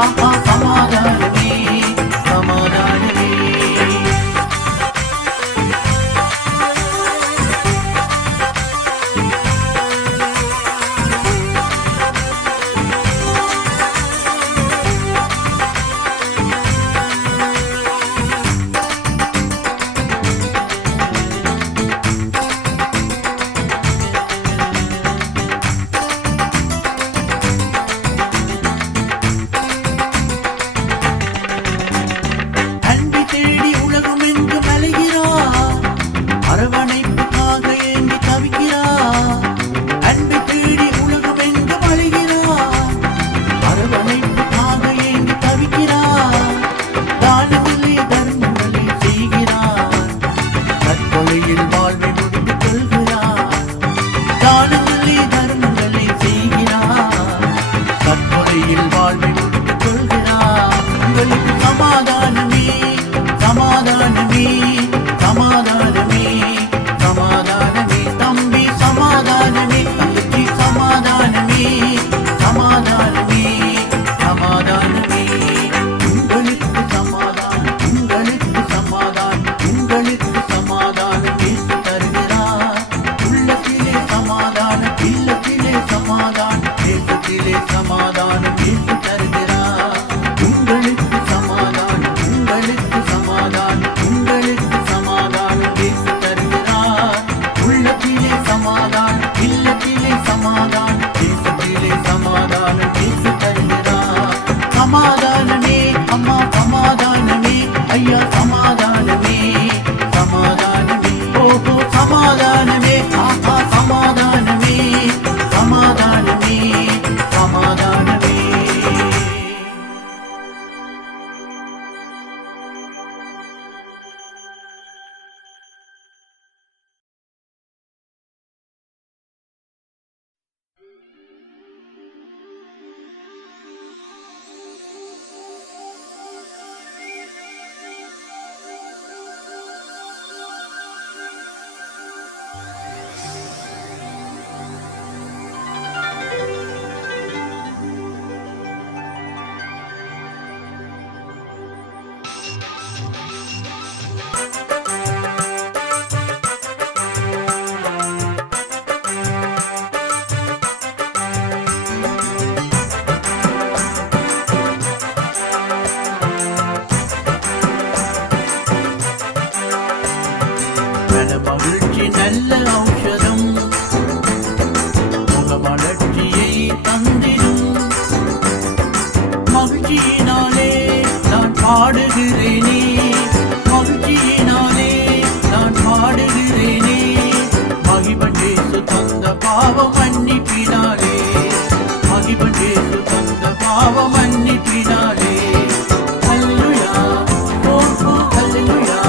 ஆஹா சமாதானமே சமாதானமே. சமாதானமே சமாதானமே சமாதானமே சமாதானமே தம்பி சமாதானமே தங்கச்சி சமாதானமே சமாதானமே சமாதானமே. உங்களுக்கு சமாதானம் உங்களுக்கு சமாதானம் உங்களுக்கு சமாதானம் இயேசு தருகிறார். உள்ளத்திலே சமாதானம் இல்லத்திலே சமாதானம் தேசத்திலே சமாதானம் இயேசு தருகிறார். உங்களுக்கு சமாதானம் உங்களுக்கு சமாதானம் உங்களுக்கு சமாதானம் இயேசு தருகிறார். உள்ளத்திலே சமாதானம் இல்லத்திலே சமாதானம் தேசத்திலே சமாதானம் இயேசு தருகிறார். சமாதானமே அம்மா சமாதானமே ஐயா சமாதானமே சமாதானமே ஓஹோ சமாதானமே ஆஹா சமாதானமே சமாதானமே சமாதானமே. மகிழ்ச்சி நல்ல ஔஷதம் முகமலர்ச்சியை தந்திடும். மகிழ்ச்சியினாலே நான் பாடுகிறேனே மகிழ்ச்சியினாலே நான் பாடுகிறேனே. மகிமண்டேசு தந்த பாவம் மன்னிப்பினாலே மகிமண்டேசு தந்த பாவம் மன்னிப்பினாலே. ஹல்லேலூயா ஓ ஓ ஹல்லேலூயா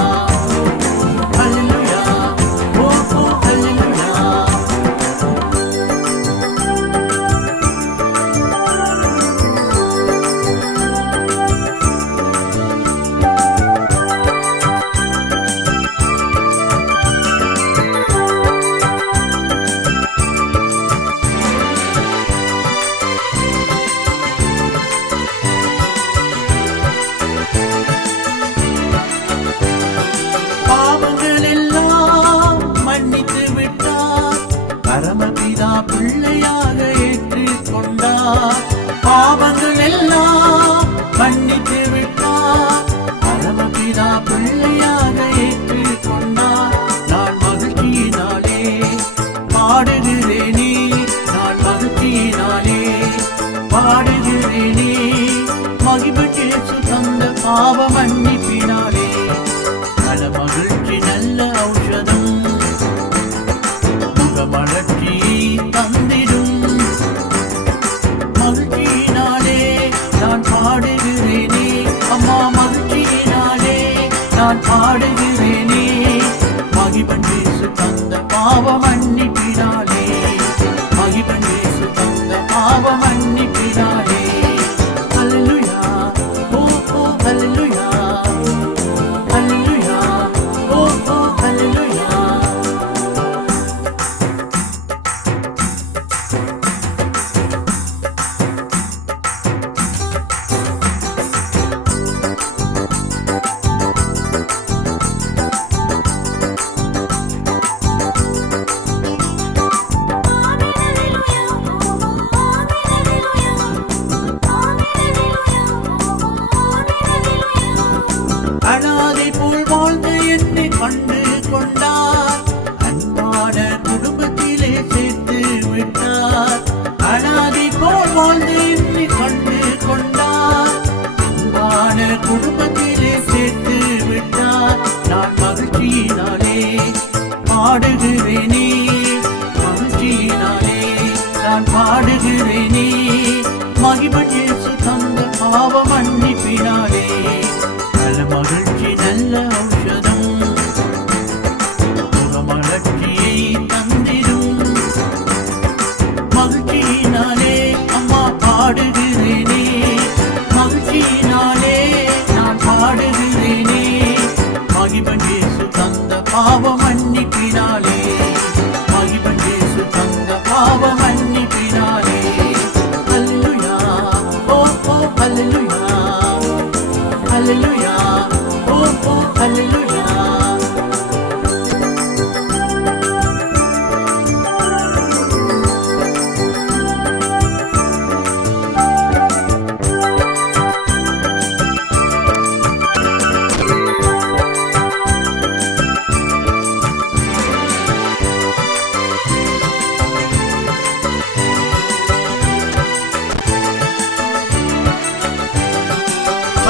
பிள்ளையாக ஏற்றுக்கொண்டார். பாவங்கள் எல்லாம் மன்னித்து விட்டார். பரமபிதா பிள்ளையாக ஏற்றுக்கொண்டார். நான் மகிழ்ச்சியினாலே பாடுகிறேனே நான் மகிழ்ச்சியினாலே பாடுகிறேனே. மகிழ்ச்சி தந்த பாவ மன்னிப்பினாலே. பல மகிழ்ச்சி நல்ல ஔஷதம் மலர்ச்சியை தந்திடும். மகிழ்ச்சியினாலே நான் பாடுகிறேனே அம்மா மகிழ்ச்சியினாலே நான் பாடுகிறேனே. மகிழ்ச்சி தந்த பாவ மன்னிப்பினாலே மகிழ்ச்சி தந்த பாவ மன்னிப்பினாலே. ஹல்லேலூயா ஓ ஓ ஹல்லேலூயா ஹல்லேலூயா ஓ ஓ ஹல்லேலூயா.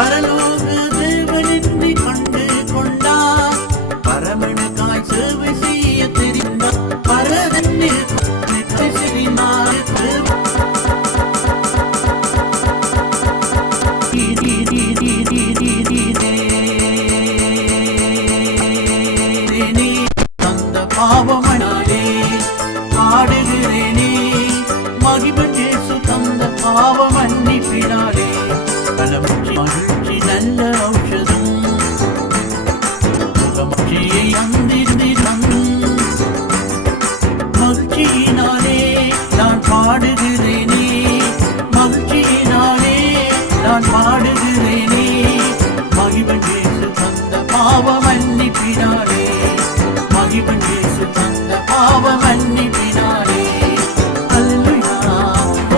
பரலோக தேவனின்றி கண்டு கொண்டார். பரமனுக்காய் சேவை செய்ய தெரிந்தார். பரதனில் பேசினார். தந்த பாவமனாலே ஆடுகிறேனே, மகிமை இயேசு தந்த பாவ மன்னிப்பினாலே. மகிழ்ச்சி நல்ல ஔஷதம், மகிழ்ச்சியை அந்திருந்தி தந்தும். மகிழ்ச்சியினாலே நான் பாடுகிறேனே, மகிழ்ச்சியினாலே நான் பாடுகிறேனே, மகிமை இயேசு தந்த பாவ மன்னிப்பினாலே. மகிமை இயேசு தந்த பாவ மன்னிப்பினாலே. அல்லேலூயா,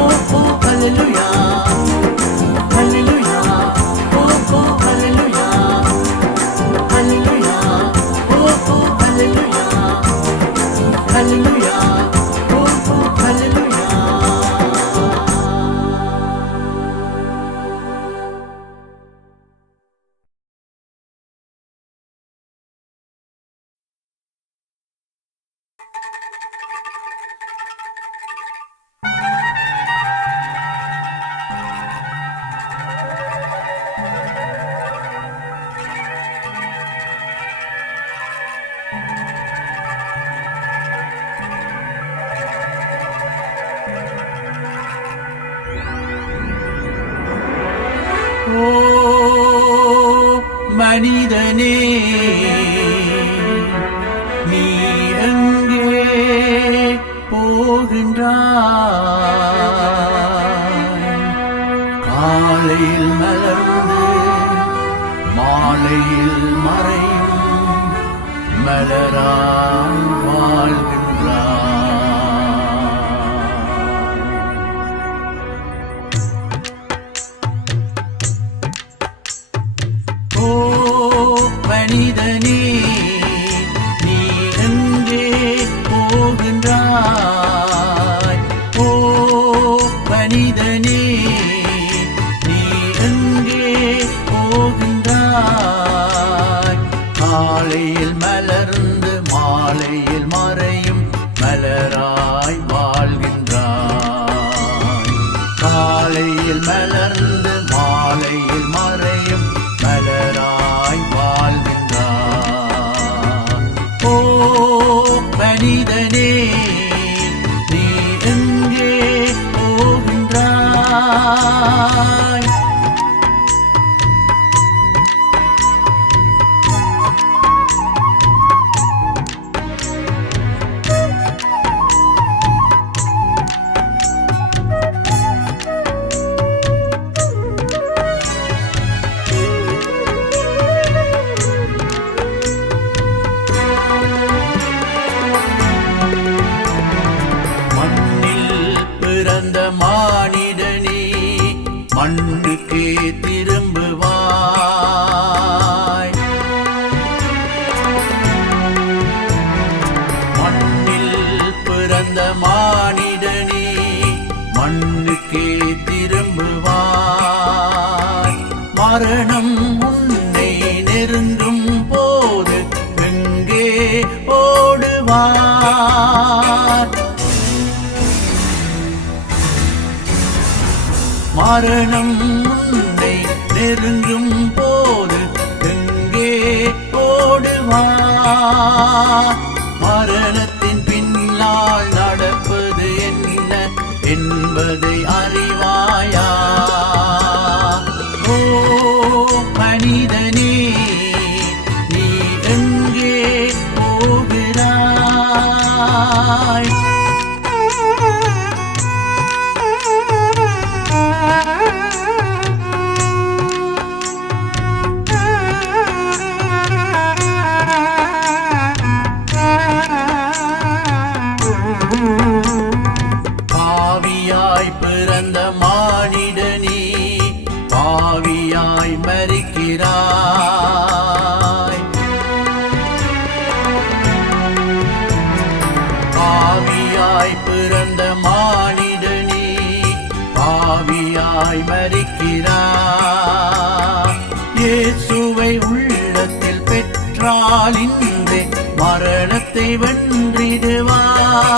ஓ ஓ அல்லேலூயா, அல்லேலூயா, ஓ ஓ அல்லேலூயா, அல்லேலூயா, ஓ ஓ அல்லேலூயா, அல்லேலூயா, ஓ ஓ அல்லேலூயா. ஓ மனிதனே, நீ எங்கே போகின்றாய்? காலையில் மலர்ந்து மாலையில் மறையும் மலராய் வாழ்கின்றாய். ஓ மனிதனே, நீ எங்கே போகின்றாய்? ஓ மனிதனே, நீ எங்கே போகின்றாய்? காலையில் மலர்ந்து மாலையில் மறையும் மலராய் வாழ்கின்றாய். காலையில் மலர்ந்து மாலையில் மறையும் மலராய் வாழ்கின்றாய். ஓ மனிதனே, நீ எங்கே போகின்றாய்? பிறந்த மானிடனே, மண்ணுக்கே திரும்புவாய். மண்ணில் பிறந்த மானிடனே, மண்ணுக்கே திரும்புவாய். மரணம் உன்னை நெருங்கும் போது எங்கே ஓடுவாய்? மரணம் உன்னை நெருங்கும் போது எங்கே ஓடுவாய்? மரணத்தின் பின்னால் நடப்பது என்ன என்பதை அறிவாயா? ஓ மனிதனே, நீ எங்கே போகிறாய்? பாவியாய் பிறந்த மானிடனே, பாவியாய் மரிக்கிறாய். பாவியாய் பிறந்த மானிடனே, பாவியாய் மரிக்கிறாய். வென்றிடுவார்.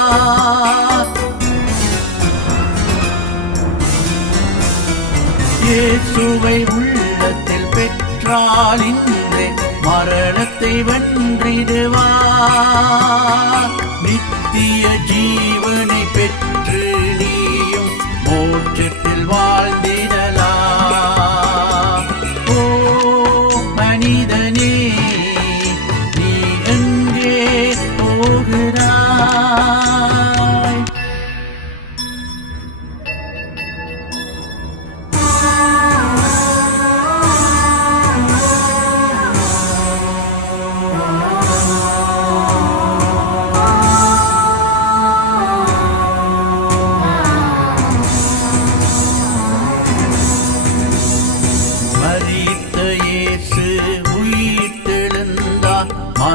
இயேசுவை உள்ளத்தில் பெற்றால் இன்றே மரணத்தை வென்றிடுவார். நித்திய ஜீவனை பெற்று நீயும் மோட்சத்தில் வாழ்ந்திடலாம். ஓ மனிதனே, நீ எங்கே போகிறாய்?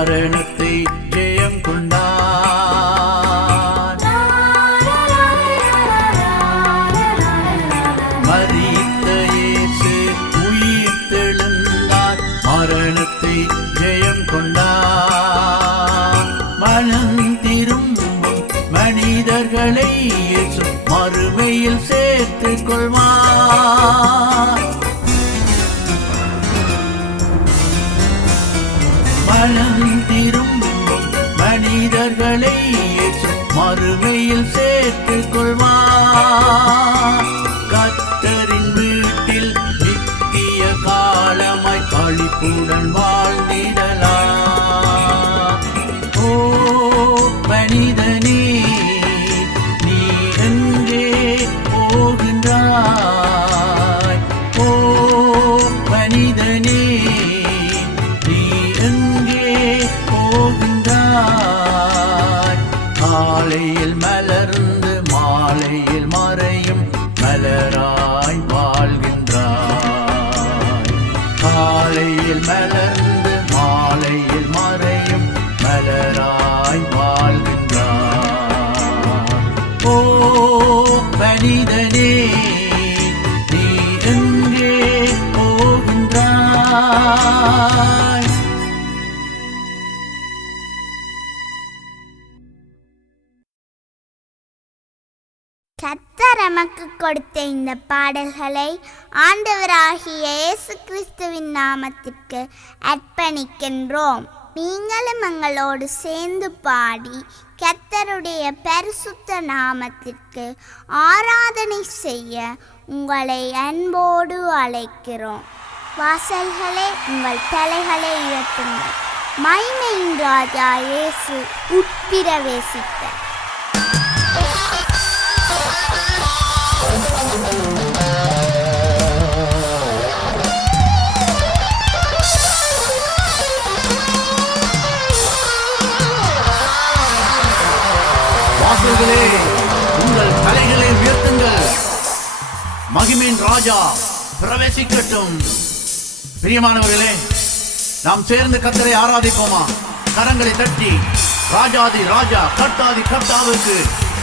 மரணத்தை ஜெயம் கொண்டார். மரித்த இயேசு உயிர்த்தெழுந்தார், மரணத்தை ஜெயம் கொண்டார். மனம் திரும்பும் மனிதர்களை இயேசு மறுமையில் சேர்த்துக் கொள்வார். மனம் திரும்பும் மனிதர்களை இயேசு மறுமையில் சேர்த்துக் கொள்வார். கர்த்தரின் வீட்டில் நித்திய காலமாய் களிப்புடன் வாழ்ந்திடலாம். ஓ மனிதனே, நீ எங்கே போகின்றாய்? ஓ மனிதனே, காலையில் மலர்ந்து மாலையில் மறையும் மலராய் வாழ்கின்றாய். காலையில் மலர்ந்து மாலையில் மறையும் மலராய் வாழ்கின்றாய். ஓ மனிதனே, நீ எங்கே போகின்றாய்? கர்த்தர் நமக்கு கொடுத்த இந்த பாடல்களை ஆண்டவராகிய இயேசு கிறிஸ்துவின் நாமத்திற்கு அர்ப்பணிக்கின்றோம். நீங்களும் எங்களோடு சேர்ந்து பாடி கர்த்தருடைய பரிசுத்த நாமத்திற்கு ஆராதனை செய்ய உங்களை அன்போடு அழைக்கிறோம். வாசல்களே, உங்கள் தலைகளை உயர்த்துங்கள். மகிமையின் ராஜா இயேசு உட்பிரவேசித்தார். வாசல்களே, உங்கள் தலைகளை உயர்த்துங்கள். மகிமையின் ராஜா பிரவேசிக்கட்டும். பிரியமானவர்களே, நாம் சேர்ந்து கர்த்தரை ஆராதிப்போமா? கரங்களை தட்டி ராஜாதி ராஜா கர்த்தாதி கர்த்தாவுக்கு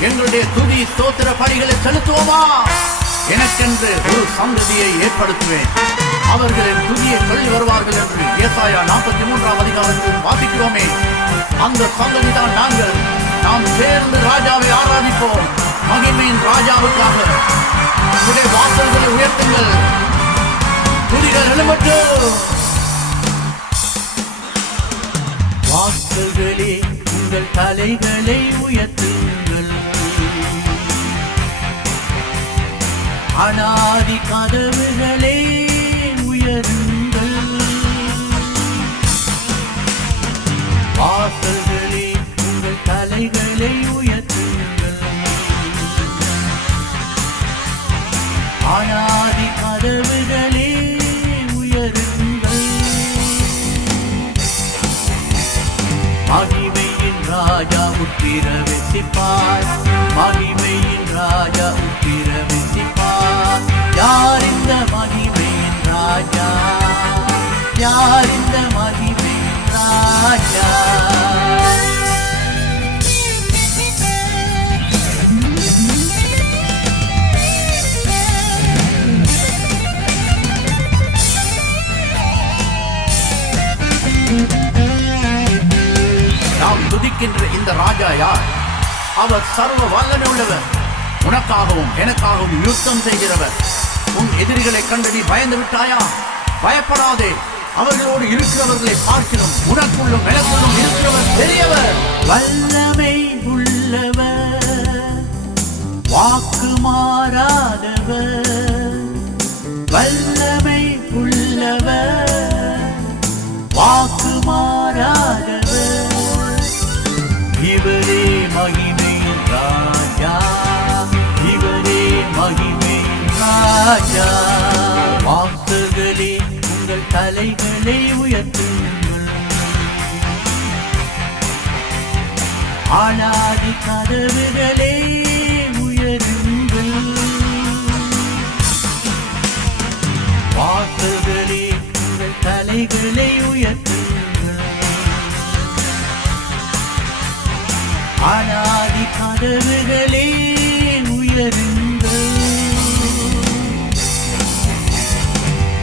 எங்களுடைய துதி ஸ்தோத்திர பலிகளை செலுத்துவோமா? எனக்கென்று ஒரு சந்ததியை ஏற்படுத்துவேன், அவர்களின் துதியை சொல்லி வருவார்கள் என்று ஏசாயா 43ஆம் அதிகாரத்தில் வாசிக்கிறோமே. அந்த சந்ததிதான் நாங்கள். நாம் சேர்ந்து ராஜாவை ஆராதிப்போம். மகிமையின் ராஜாவுக்காக உடைய வாசல்களை உயர்த்துங்கள். துதிகள் எழும்பட்டும். வாசல்களே, உங்கள் தலைகளை உயர்த்துங்கள். அநாதி கதவுகளே உயருங்கள். வாசல்களே, உங்கள் தலைகளை உயர்த்துங்கள். அநாதி கதவுகளே உயருங்கள். மகிமையின் ராஜா உட்பிரவேசிப்பார். மகிமையின் ராஜா உட்பிரவேசிப்பார். யார் இந்த மகிமையின் ராஜா? யார் இந்த மகிமையின் ராஜா? நாம் துதிக்க நிற்கின்ற இந்த ராஜா யார்? அவர் சர்வ வல்லமை உள்ளவர். உனக்காகவும் எனக்காகவும் யுத்தம் செய்கிறவர். உன் எதிரிகளை கண்டு நீ பயந்து விட்டாயா? பயப்படாதே. அவர்களோடு இருக்கிறவர்களை பார்க்கிறோம். உனக்குள்ளும் எனக்குள்ளும் இருக்கிறவர் பெரியவர். வல்லமை உள்ளவர், வாக்கு மாறாதவர். வல்லமை உள்ளவர், வாக்கு மாறாதவர். இவரே மகிமையின் ராஜா, இவரே மகிமையின் ராஜா. வாக்குகளே உங்கள் தலைகளை உயர்த்துங்கள், ஆளாதி கதவுகளே உயருங்கள். வாக்குகளே உங்கள் தலைகளை உயர்த்துங்கள், ஆளாதி கதவுகளே உயருங்கள்.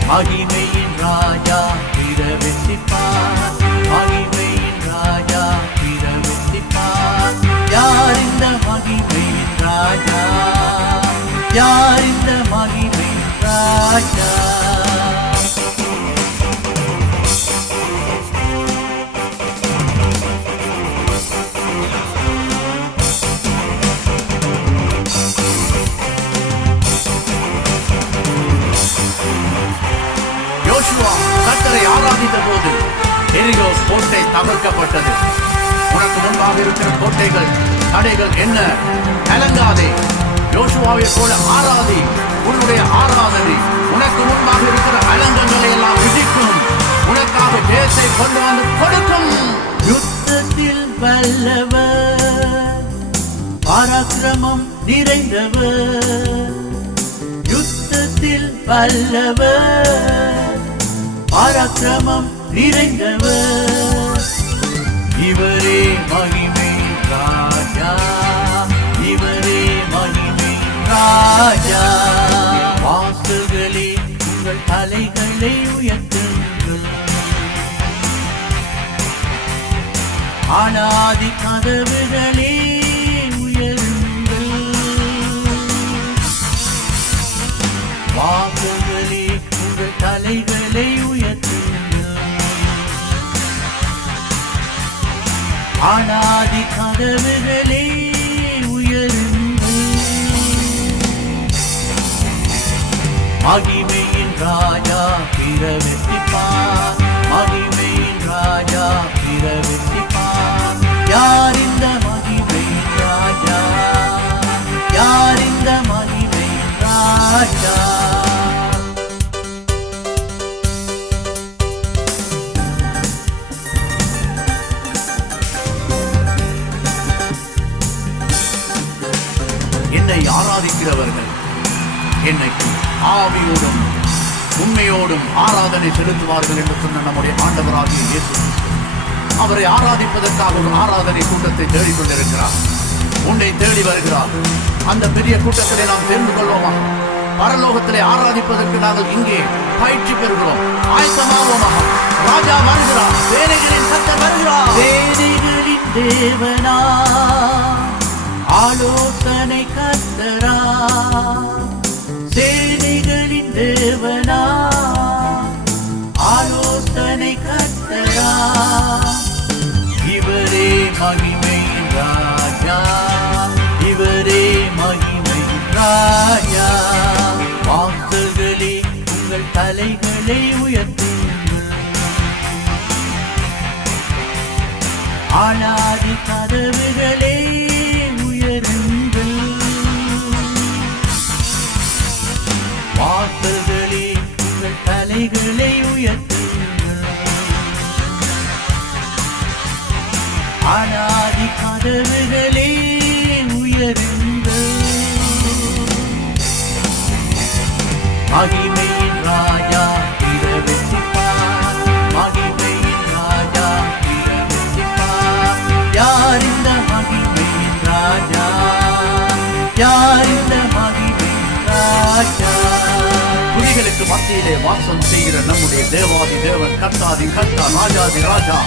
மகிமையின் ராஜா பிரவேசிப்பார், மகிமையின் ராஜா பிரவேசிப்பார். யார் இந்த மகிமையின் ராஜா? யார் இந்த மகிமையின் ராஜா? யோசுவா கர்த்தரை ஆராதித்த போது எரிகோ கோட்டை தகர்க்கப்பட்டது. உனக்கு முன்பாக இருக்கிற கோட்டைகள் தடைகள் என்ன? கலங்காதே. யோசுவாவை போல ஆராதி. உன்னுடைய ஆராதனை உனக்கு முன்பாக இருக்கிற அலங்கங்களை எல்லாம் விதிக்கும். உனக்காக ஜெயத்தை கொண்டு வந்து கொடுக்கும். யுத்தத்தில் வல்லவர், பராக்கிரமம் நிறைந்தவர். யுத்தத்தில் வல்லவர், பராக்கிரமம் நிறைந்தவர். இவரே மகிமையின் ராஜா, இவரே மகிமையின் ராஜா. வாசல்களே உங்கள் தலைகளை உயர்த்துங்கள், ஆனாதி கதவுகளே உயருங்கள். வாசல்களே உங்கள் தலைகளை உயர்த்துங்கள், ஆனாதி கதவுகளே உயருங்கள். மகிமையின் ராஜா பிரவேசிப்பார், மகிமையின் ராஜா பிரவேசிப்பார். யார் இந்த மகிமையின் ராஜா? யார் இந்த மகிமையின் ராஜா? என்னை ஆராதிக்கிறவர்கள் என்னைக்கு ஆவியோடும் உண்மையோடும் ஆராதனை செலுத்துவார்கள் என்று சொன்ன நம்முடைய ஆண்டவராகிய இயேசு கிறிஸ்து அவரை ஆராதிப்பதற்காக ஒரு ஆராதனை கூட்டத்தை தேடிக்கொண்டிருக்கிறார். உன்னை தேடி வருகிறார். அந்த பெரிய கூட்டத்திலே நாம் தெரிந்து கொள்வோமா? பரலோகத்திலே ஆராதிப்பதற்கு நாங்கள் இங்கே பயிற்சி பெறுகிறோம். ஆயத்தமாவோமாக. ராஜா வருகிறார். சேனைகளின் கர்த்தர் வருகிறார். சேனைகளின் தேவனா, ஆலோசனை கர்த்தரா, சேனைகளின் தேவனா, ஆலோசனை கர்த்தரா. இவரே மகிமையின் ராஜா, இவரே மகிமையின் ராஜா. வாசல்களே உங்கள் தலைகளை உயர்த்துங்கள், ஆனாதி கதவுகளே உயருங்கள். வாசல்களே உங்கள் தலைகளை உயர்த்துங்கள், ஆனாதி கதவுகளே உயருங்கள். மகிமையின் ராஜா பிரவேசிப்பார், மகிமையின் ராஜா பிரவேசிப்பார். யார் இந்த மகிமையின் ராஜா? யார் இந்த மகிமையின் ராஜா? குடிகளுக்கு மத்தியிலே வாசம் செய்கிற நம்முடைய தேவாதி தேவன், கர்த்தாதி கர்த்தா, ராஜாதி ராஜா,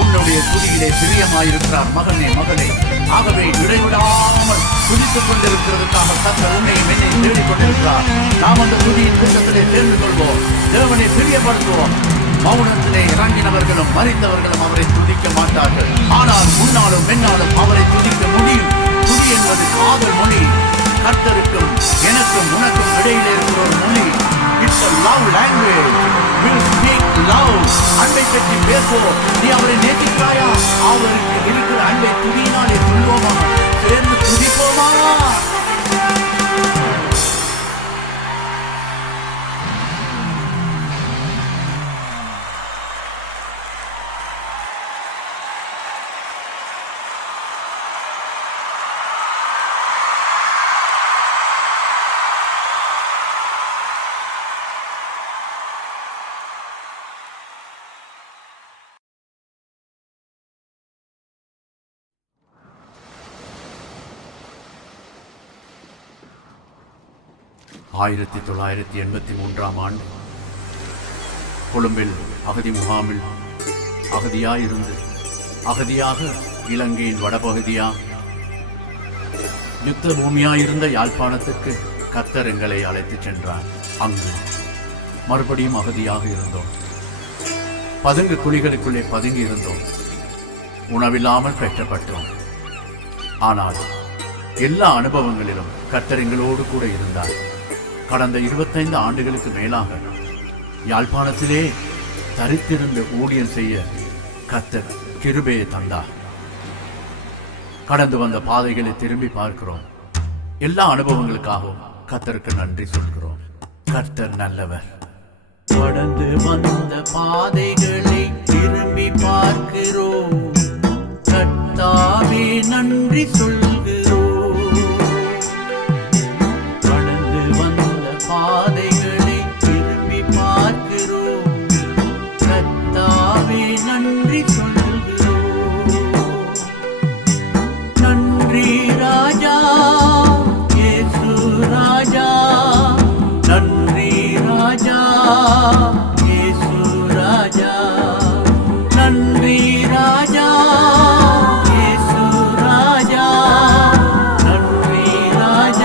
உன்னுடைய துதியிலே பிரியமாயிருக்கிறார் மகனே மகளே. ஆகவே இடைவிடாமல் துதித்துக் கொண்டிருக்கிறதுக்காக கர்த்தர் உன்னையும் என்னையும் தேடிக் கொண்டிருக்கிறார். நாம் அந்த துதியின் கூட்டத்திலே சேர்ந்து கொள்வோம், தேவனை பிரியப்படுத்துவோம். மௌனத்திலே இறங்கினவர்களும் மறித்தவர்களும் அவரை துதிக்க மாட்டார்கள். ஆனால் முன்னாலும் மென்னாலும் அவரை துதிக்க முடியும். துதி என்பது காதல் மொழி. கர்த்தருக்கும் எனக்கும் உனக்கும் இடையிலே இருக்கிற ஒரு மொழி. It's a love language. We'll speak love. அன்பை பற்றி பேசுவோம். நீ அவரை நேசிக்கிறாயா? அவருக்கு இருக்கிற அன்பை துதியினாலே சொல்லுவோமா? சேர்ந்து துதிப்போமா? 1983 ஆண்டு கொழும்பில் அகதி முகாமில் அகதியாயிருந்து அகதியாக இலங்கையின் வடபகுதியா யுத்த பூமியாயிருந்த யாழ்ப்பாணத்துக்கு கர்த்தர் எங்களை அழைத்துச் சென்றார். அங்கு மறுபடியும் அகதியாக இருந்தோம். பதுங்கு குழிகளுக்குள்ளே பதுங்கி இருந்தோம். உணவில்லாமல் பெற்றப்பட்டோம். ஆனால் எல்லா அனுபவங்களிலும் கர்த்தர் எங்களோடு கூட இருந்தார். கடந்த 25 ஆண்டுகளுக்கு மேலாக யாழ்ப்பாணத்திலே தரித்திருந்த ஊழியம் செய்ய கர்த்தர் கிருபையை தந்தார். கடந்து வந்த பாதைகளை திரும்பி பார்க்கிறோம். எல்லா அனுபவங்களுக்காகவும் கர்த்தருக்கு நன்றி சொல்கிறோம். கர்த்தர் நல்லவர். கடந்து வந்த பாதைகளை திரும்பி பார்க்கிறோம். கர்த்தாவே நன்றி சொல்கிறோம். பாதைகளை திரும்பி பார்க்கிறோம். கர்த்தாவே நன்றி சொல்கிறோம். நன்றி ராஜா இயேசு ராஜா. நன்றி ராஜா இயேசு ராஜா. நன்றி ராஜா இயேசு ராஜா. நன்றி ராஜா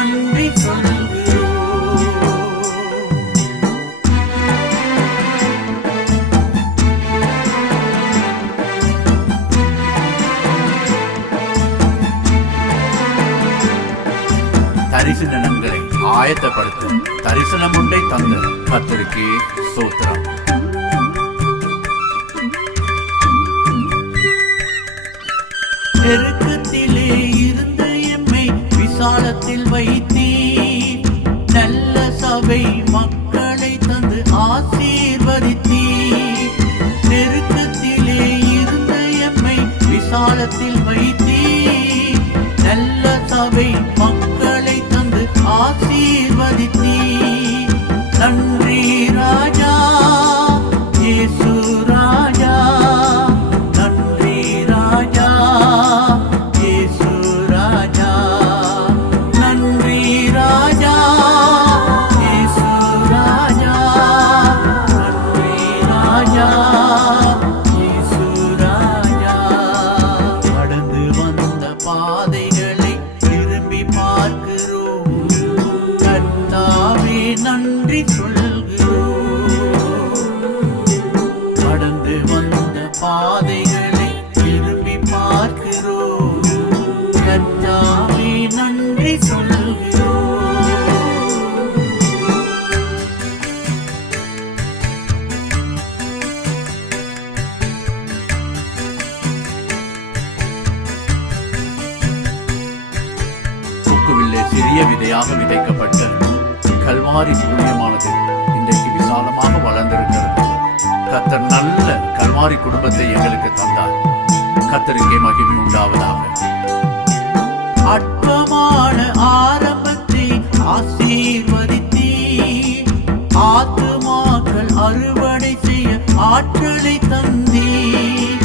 நன்றி சொல்கிறோம். தரிசனங்களை ஆயத்தப்படுத்த தரிசனம் ஒன்றை தந்த கர்த்தருக்கே ஸ்தோத்திரம். நெருக்கத்திலே இருந்து எம்மை விசாலத்தில் வைத்தீர். நல்ல சபை மக்களை தந்து ஆசீர்வதித்தீர். நெருக்கத்திலே இருந்து எம்மை விசால பாதத்தில் வைத்தீர். நல்ல சபை மக்களை தந்து ஆசீர்வதித்தீர். நன்றி ராஜா இயேசு ராஜா, நன்றி ராஜா இயேசு ராஜா, நன்றி ராஜா இயேசு ராஜா, நன்றி ராஜா இயேசு ராஜா. கடந்து வந்த பாதைகளை திரும்பி பார்க்கிறோம், கர்த்தாவே நன்றி சொல்கிறோம். கடந்து வந்த பாதைகளை திரும்பி பார்க்கிறோம், கர்த்தாவே நன்றி சொல்கிறோம். தூக்குவில்லை சிறிய விதையாக விதைக்கப்பட்ட கல்வாரி ஊழியமானது இன்றைக்கு விசாலமாக வளர்ந்திருக்கிறது. கர்த்தர் நல்ல கல்வாரி குடும்பத்தை எங்களுக்கு தந்தார். கர்த்தருக்கே மகிமை உண்டாவதாக. அற்பமான ஆரம்பத்தை ஆசீர்வதித்தீர். ஆத்துமாக்கள் அறுவடை செய்ய ஆற்றலை தந்தீர்.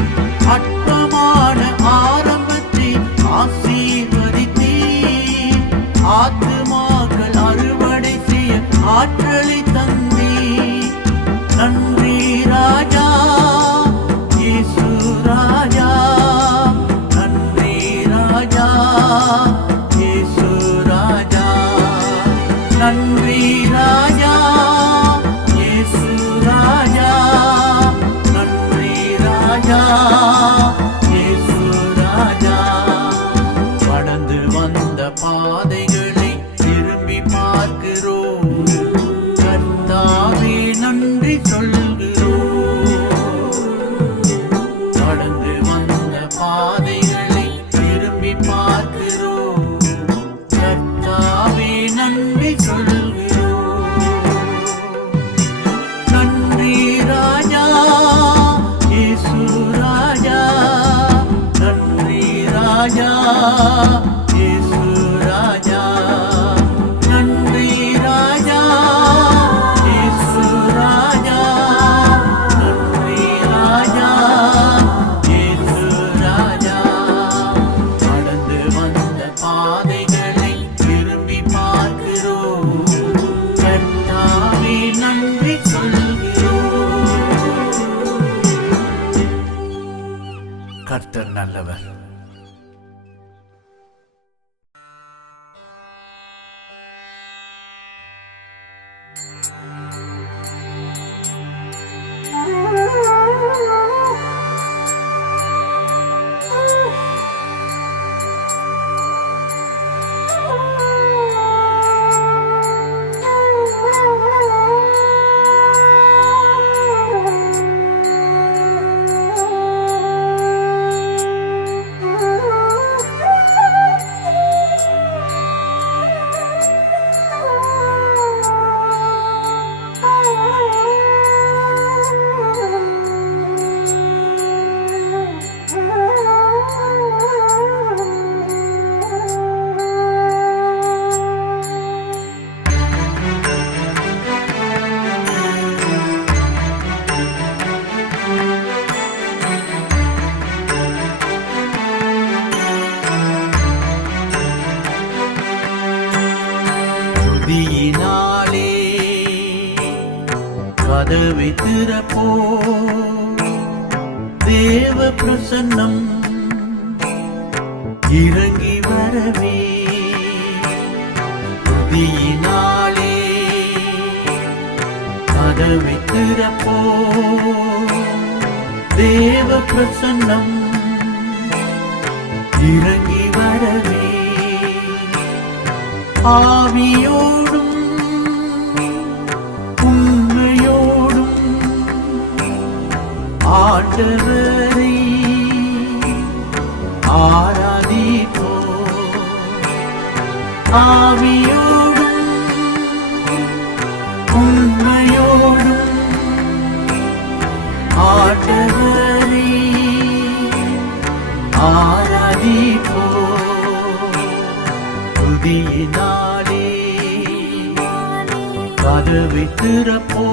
அற்பமான ஆரம்பத்தை ஆசீர்வதித்தீர். ஆத்துமாக்கள் அறுவடை செய்ய ஆற்றலை தந்தீர். நன்றி ராஜா இயேசு ராஜா, நன்றி ராஜா இயேசு ராஜா, நன்றி ராஜா இயேசு ராஜா, நன்றி ராஜா இயேசு ராஜா. கடந்து வந்த பாதைகளை திரும்பி பார்க்கிறோம், கர்த்தாவே நன்றி சொல்கிறோம். கடந்து வந்த பாதைகளை திரும்பி பார்க்கிறோம், கர்த்தாவே நன்றி சொல்கிறோம். நன்றி ராஜா இயேசு ராஜா, நன்றி ராஜா இயேசு ராஜா, நன்றி ராஜா இயேசு ராஜா, நன்றி ராஜா இயேசு ராஜா. கடந்து வந்த பாதைகளை திரும்பி பார்க்கிறோம், கர்த்தாவே நன்றி சொல்கிறோம். கர்த்தர் நல்லவர். துதியினாலே கதவை திறப்போ, தேவ பிரசன்னம் இறங்கி வரவே. துதியினாலே கதவை திறப்போ, தேவ பிரசன்னம் இறங்கி வரவே. ஆவியோடும் உண்மையோடும் ஆண்டவரை ஆராதிப்போம். ஆவியோடும் உண்மையோடும் ஆண்டவரை ஆராதிப்போ துதியினாலே கதவை திறப்போ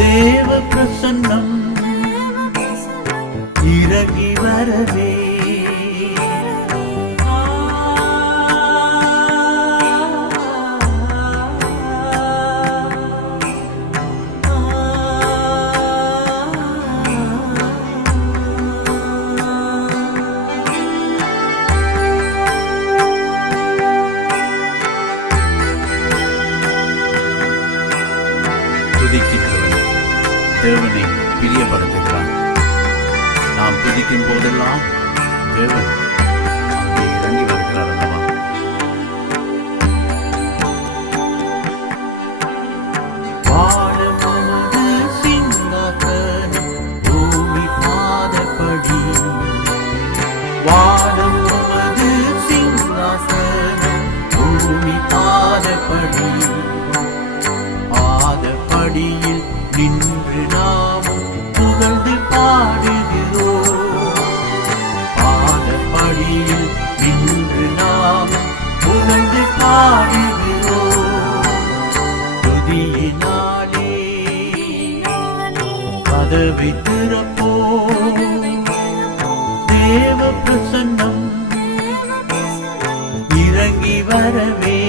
தேவ பிரசன்னம் இறங்கி வரவே துதிக்கின்றவன் தேவனை பிரியப்படுத்துகிறான். நாம் துதிக்கும் போதெல்லாம் தேவன் அங்கே இறங்கி வருகிறார் அல்லவா? வானமது சிங்காசனம் பூமி பாதப்படி, வானமது சிங்காசனம் பூமி பாதப்படி, பாதப்படியில் நின்று நாமும் புகழ்ந்து பாடுகிறோம். பாதப்படியில் நின்று நாமும் புகழ்ந்து பாடுகிறோம். துதியினாலே கதவை திறப்போம். தேவ பிரசன்னம் இறங்கி வரவே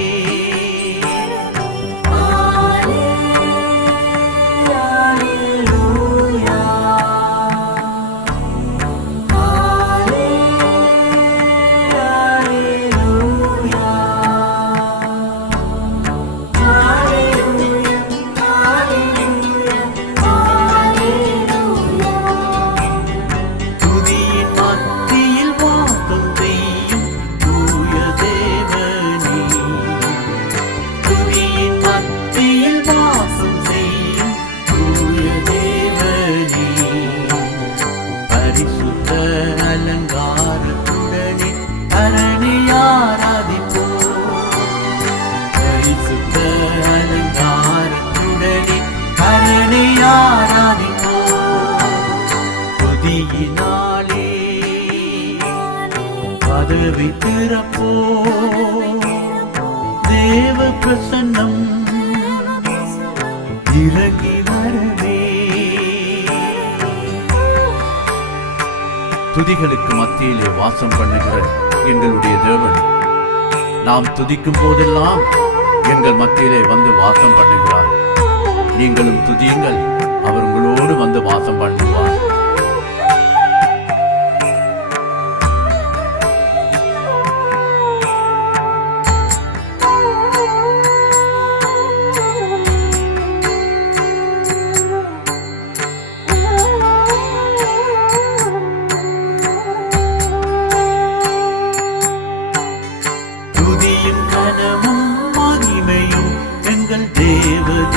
அலங்காரத்துடனே அரணை ஆராதிப்போம். பரிசுத்த அலங்காரத்துடனே அரணை ஆராதிப்போம். துதியினாலே கதவை திறப்போம். தேவ பிரசன்னம் இறங்கி வரவே. துதிகளுக்கு மத்தியிலே வாசம் பண்ணுகிற எங்களுடைய தேவன், நாம் துதிக்கும் போதெல்லாம் எங்கள் மத்தியிலே வந்து வாசம் பண்ணுகிறார். நீங்களும் துதியுங்கள், அவர் உங்களோடு வந்து வாசம் பண்ணுவார்.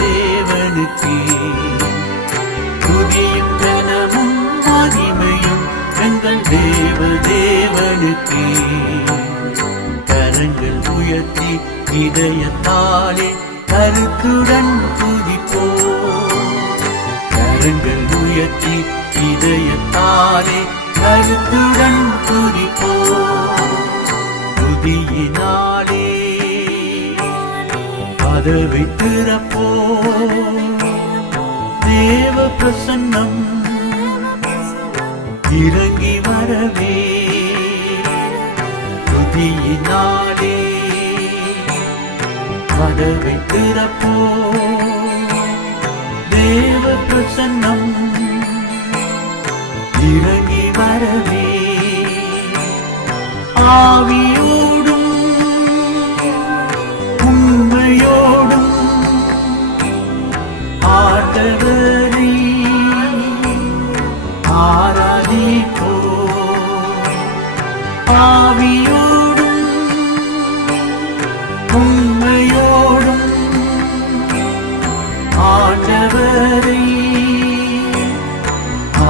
தேவனுக்கே துதியும் கனமும் மகிமையும் எங்கள் தேவனுக்கே. கரங்கள் உயர்த்தி இதயத்தாலே கருத்துடன் துதிப்போம். கரங்கள் உயர்த்தி இதயத்தாலே கருத்துடன் துதிப்போம். துதியினாலே கதவை திறப்போம். தேவ பிரசன்னம் இறங்கி வரவே. துதியினாலே கதவை திறப்போம். தேவ பிரசன்னம் இறங்கி வரவே. ஆவியோடும் உண்மையோடும் ஆண்டவரை ஆராதிப்போம். ஆவியோடும் உண்மையோடும் ஆண்டவரை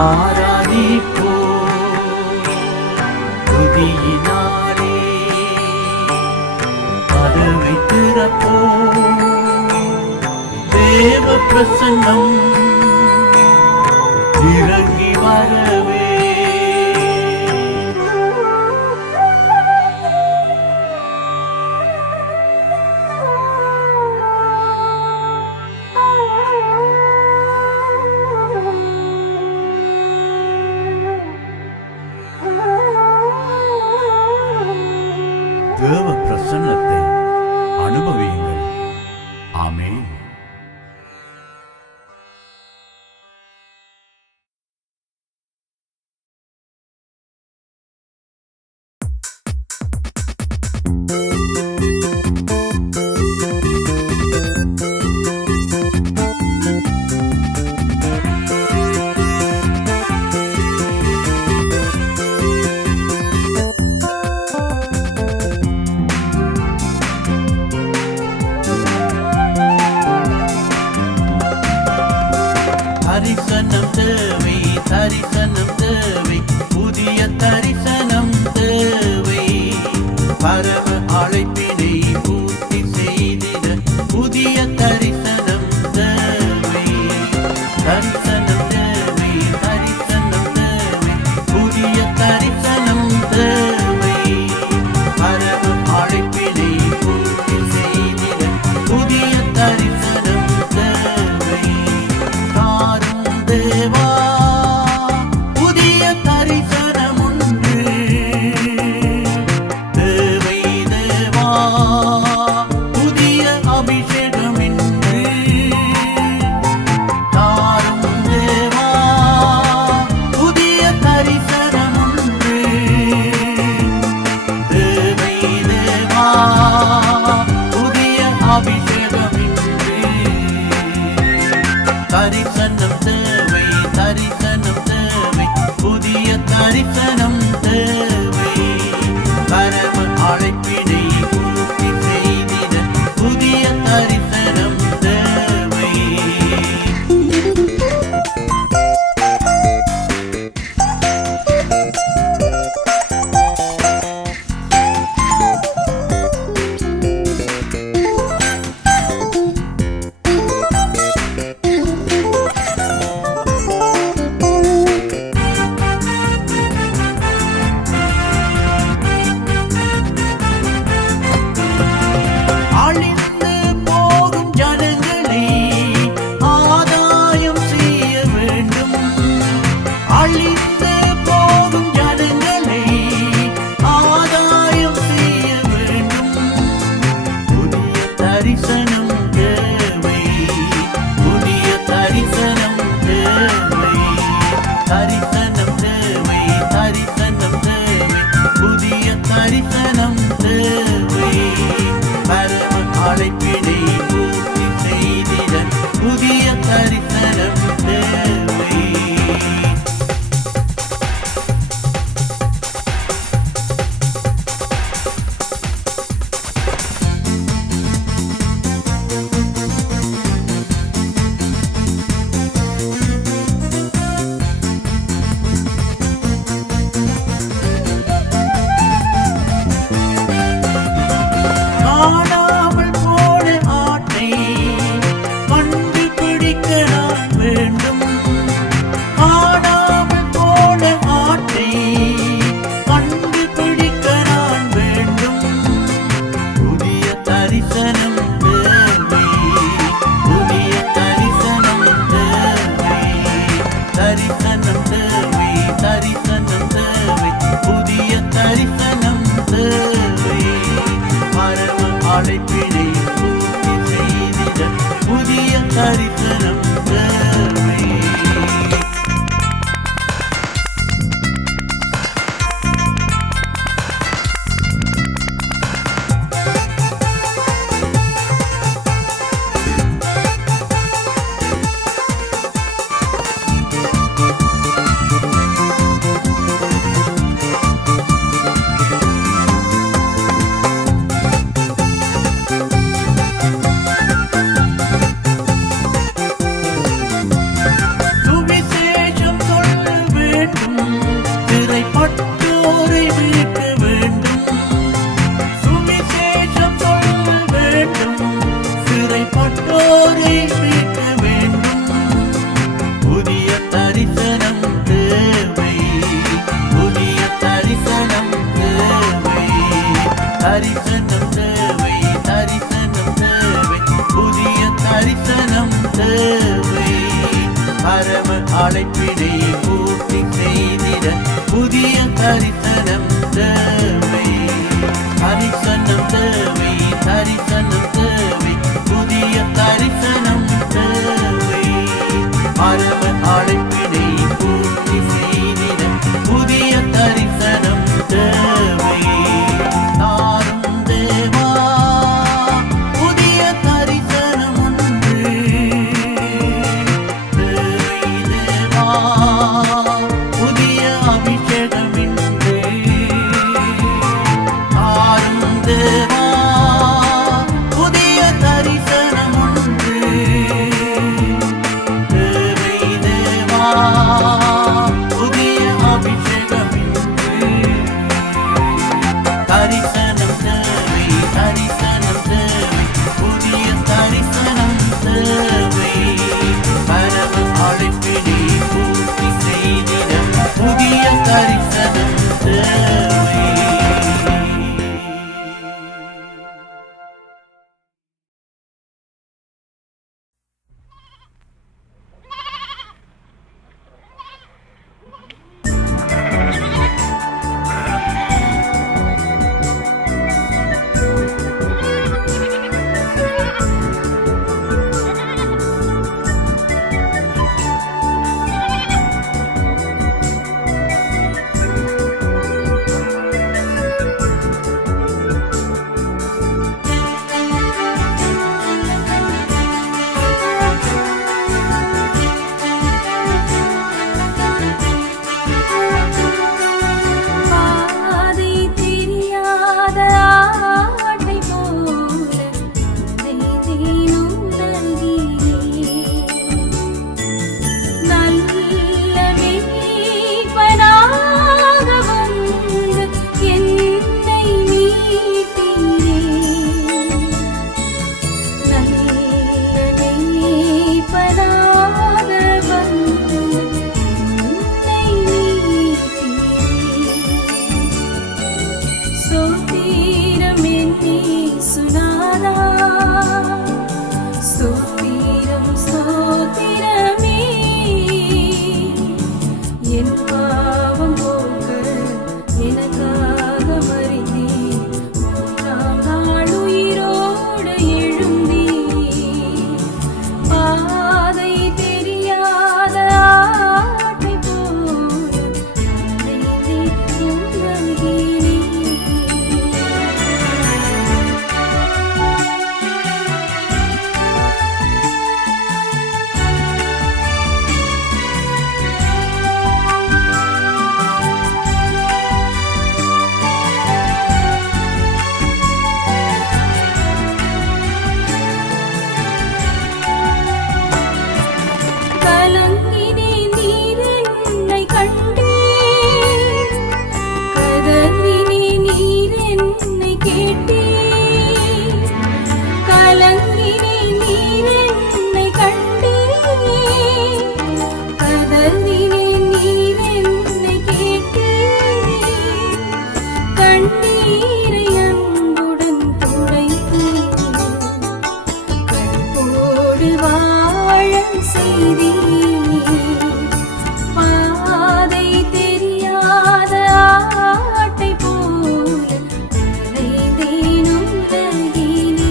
ஆராதிப்போம். துதியினாலே கதவை திறப்போம். தேவ பிரசன்னம் இறங்கி வரவே. தரிசனம் தேவை, தரிசனம் தேவை, புதிய தரிசனம் தேவை. பரம அழைப்பினை பூர்த்தி செய்திட புதிய தரிசனம் தேவை. தரிசனம் தேவை, தரிசனம் தேவை, புதிய தரிசனம் தேவை. பரம அழைப்பினை பூர்த்தி செய்திட புதிய தரிசனம் தேவை. தாரும் தேவா புதிய தரிசனம் ஒன்று தேவை. தேவா புதிய அபிஷேகம் என்று தாரும் தேவா புதிய தரிசனம் ஒன்று தேவை. தேவா புதிய அபிஷேகம் என்று தரிசனம் தேவை, தரிசனம் தேவை, புதிய தரிசனம் தேவை. பரம அழைப்பினை பூர்த்தி செய்திட புதிய தரிசனம் தேவை. அழிந்து போகும் ஜனங்களை ஆதாயம் செய்ய வேண்டும். அழிந்து போகும் ஜனங்களை ஆதாயம் செய்ய வேண்டும். புதிய தரிசனம் தேவை, புதிய தரிசனம் தேவை. தரிசனம் தேவை, தரிசனம் தேவை, புதிய தரிசனம் தேவை. பரம அழைப்பினை பூர்த்தி செய்திட புதிய தரிசனம் தேவை. காணாமல் போன ஆட்டை கண்டுபிடிக்க நான் வேண்டும். காணாமல் போன ஆட்டை கண்டுபிடிக்க நான் வேண்டும். புதிய தரிசனம் தேவை, புதிய தரிசனம் தேவை. தரிசனம் தேவை, தரிசனம் தேவை, புதிய தரிசனம் தேவை. பரம அழைப்பினை பூர்த்தி செய்திட புதிய தரிசனம் தேவை. சுவிசேஷம் சொல்ல வேண்டும், சிறைப்பட்டோரை மீட்க வேண்டும். சுவிசேஷம் சொல்ல வேண்டும், சிறைப்பட்டோரை மீட்க வேண்டும். புதிய தரிசனம் தேவை, புதிய தரிசனம் தேவை. தரிசனம் தேவை, தரிசனம் தேவை, புதிய தரிசனம் தேவை. பரம அழைப்பினை பூர்த்தி செய்திட புதிய தரிசனம் தேவை. தரிசனம் தேவை, தரிசனம் தேவை, புதிய தரிசனம் தேவை. பரம அழைப்பினை பூர்த்தி செய்திட புதிய தரிசனம் தேவை. தாரும் தேவா புதிய தரிசனம் ஒன்று தேவை. தேவா புதிய அபிஷேகம் இன்று என் பாவம் போக்க எனக்காக மரித்தீர். மூன்றாம் நாள் உயிரோடு எழுந்தீர். பாதை தெரியாத ஆட்டை போல அலைந்தேன் உலகிலே. கலங்கினேன் நீர் என்னை கண்டீர். கதறினேன் நீர் என்னை கேட்டீர். கலங்கினேன் நீர் என்னை கண்டீர். கதறினேன் நீர் என்னை கேட்டீர். கண்ணீரை அன்புடன் துடைத்தீர். கற்போடு வாழ செய்தீர். பாதை தெரியாத ஆட்டை போல அலைந்தேன் உலகிலே.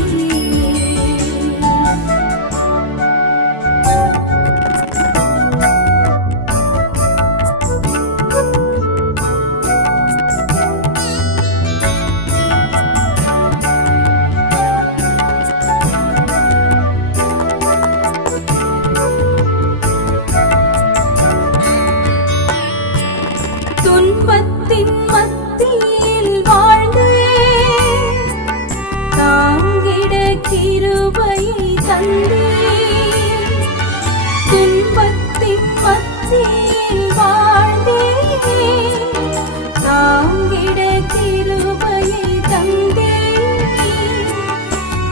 துன்பத்தின் மத்தியில் வாழ்ந்தேன். தாங்கிட கிருபையை தந்தீர். துன்பத்தின் மத்தியில் வாழ்ந்தேன். தாங்கிட கிருபையை தந்தீர்.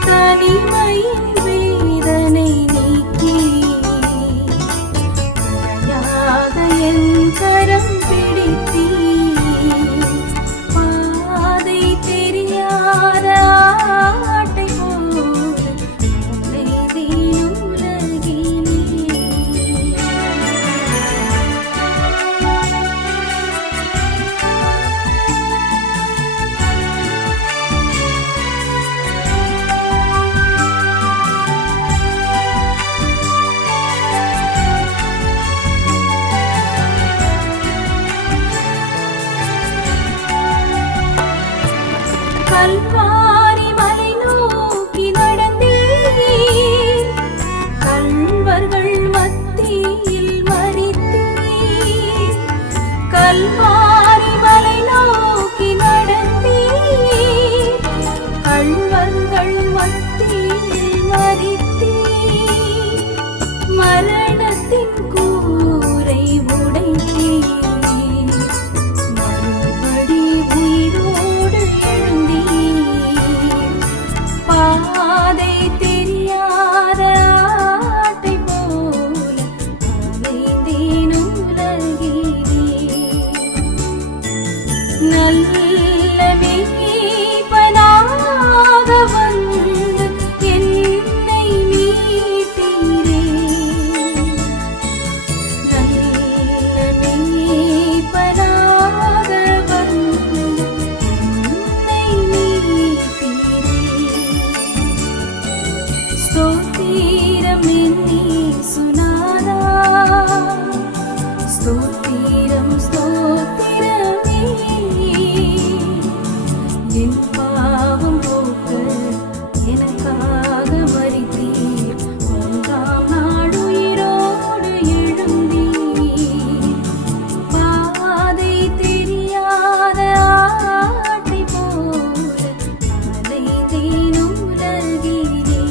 தனிமையின் வேதனை நீக்கி துணையாக என் கரம் பிடித்தீர். பாதை தெரியாத ஆட்டை போல அலைந்தேன் உலகிலே. கல்வாரி மலை நோக்கி நடந்தீர். கள்வர்கள் மத்தியில் மரித்தீர். கல்வாரி மலை நோக்கி நடந்தீர். கள்வர்கள் மத்தியில் மரித்தீர். மரணத்தின் கூரை உடைத்தீர். மறுபடி உயிரோடு எழுந்தீர். பாதை தெரியாத ஆட்டை போல அலைந்தேன் உலகிலே. நல்ல மேய்ப்பனாக வந்து என்னை மீட்டீரே. நல்ல மேய்ப்பனாக வந்து என்னை மீட்டீரே. ஸ்தோத்திரம் என் இயேசுநாதா. ஸ்தோத்திரம் ஸ்தோத்திரமே. என் பாவம் போக்க எனக்காக மரித்தீர். மூன்றாம் நாள் உயிரோடு எழுந்தீர். பாதை தெரியாத ஆட்டை போல அலைந்தேன் உலகிலே.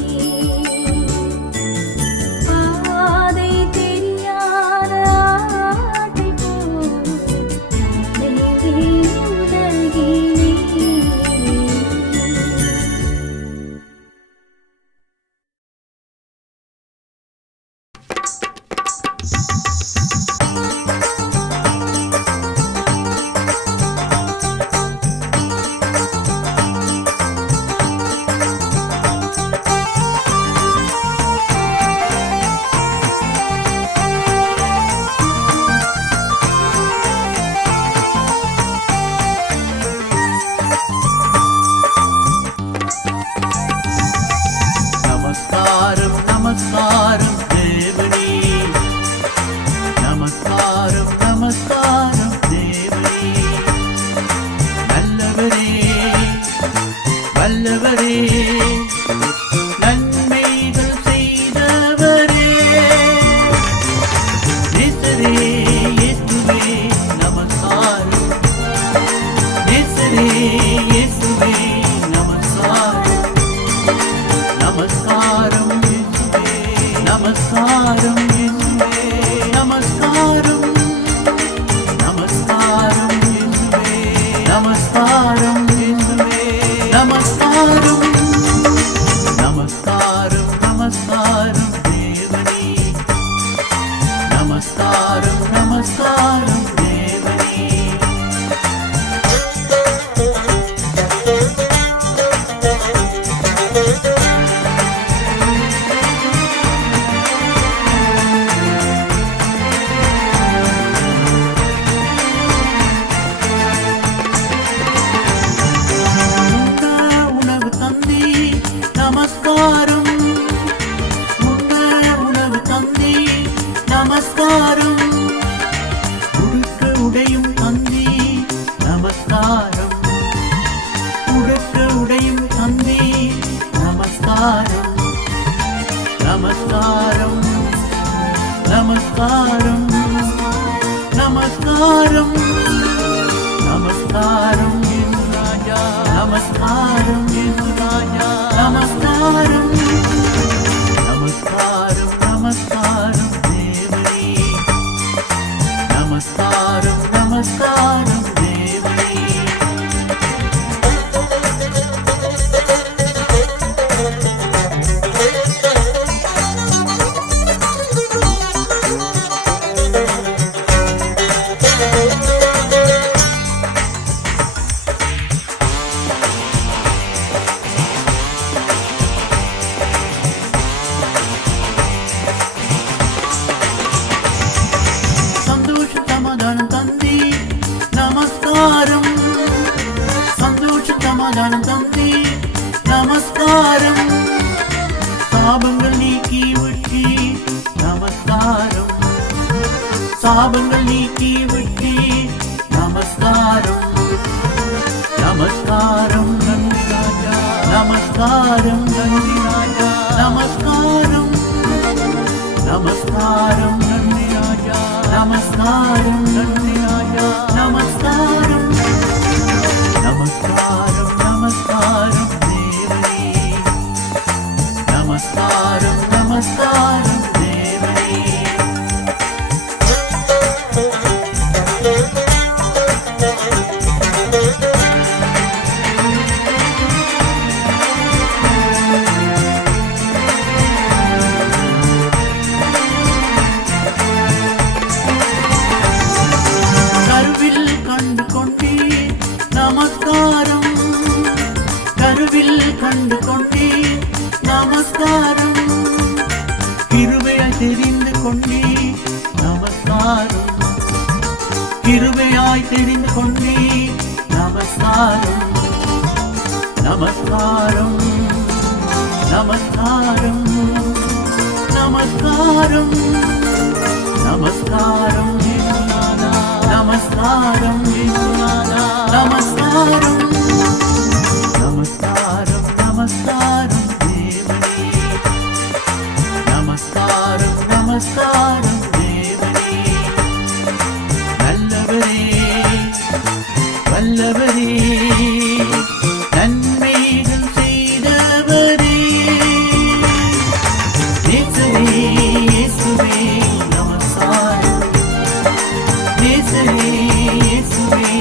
பாதை தெரியாத ஆட்டை போல அலைந்தேன் நமஸ்காரம் நமஸ்காரம் என் ராஜா நமஸ்காரம் என் ராஜா நமஸ்காரம் நமஸ்காரம் நமஸ்காரம் தேவனே நமஸ்காரம் நமஸ்காரம் தேவனே சமாதானம் தந்தி நமஸ்காரம் சாபங்கள் நீக்கி விட்டி நமஸ்காரம் சாபங்கள் நீக்கி விட்டி நமஸ்காரம் நமஸ்காரம் நன்றி ராஜா நமஸ்காரம் நன்றி ராஜா நமஸ்காரம் நமஸ்காரம் நன்றி ராஜா நமஸ்காரம் நன்றி ராஜா நமஸ்காரம் நமஸ்காரம் நமஸ்காரம் தேவனே நமஸ்காரம் நமஸ்காரம் தேவனே கருவில் கண்டு கொண்டே நமஸ்காரம் கருவில் கண்டு கொண்டே நமஸ்காரம் கிருபையாய் தெரிந்து கொண்டே நமஸ்காரம் கிருபையாய் தெரிந்து கொண்டே நமஸ்காரம் நமஸ்காரம் நமஸ்காரம் நமஸ்காரம் நமஸ்காரம் நமஸ்காரம் நமஸ்காரம் நமஸ்காரம் நமஸ்காரம் தேவனே நமஸ்காரம் நமஸ்காரம் தேவனே நல்லவரே வல்லவரே நன்மைகள் செய்தவரே நேசரே இயேசுவே நமஸ்காரம் நேசரே இயேசுவே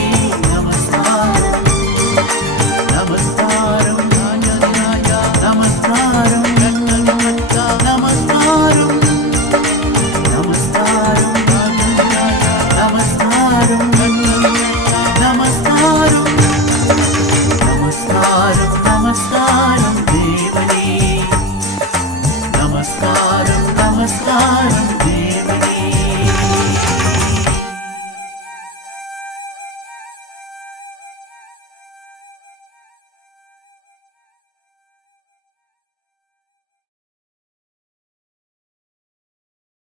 நமஸ்காரம் நமஸ்காரம் ராஜா ராஜா நமஸ்காரம் நமஸ்காரம் நமஸ்காரம் ராஜா ராஜா நமஸ்காரம்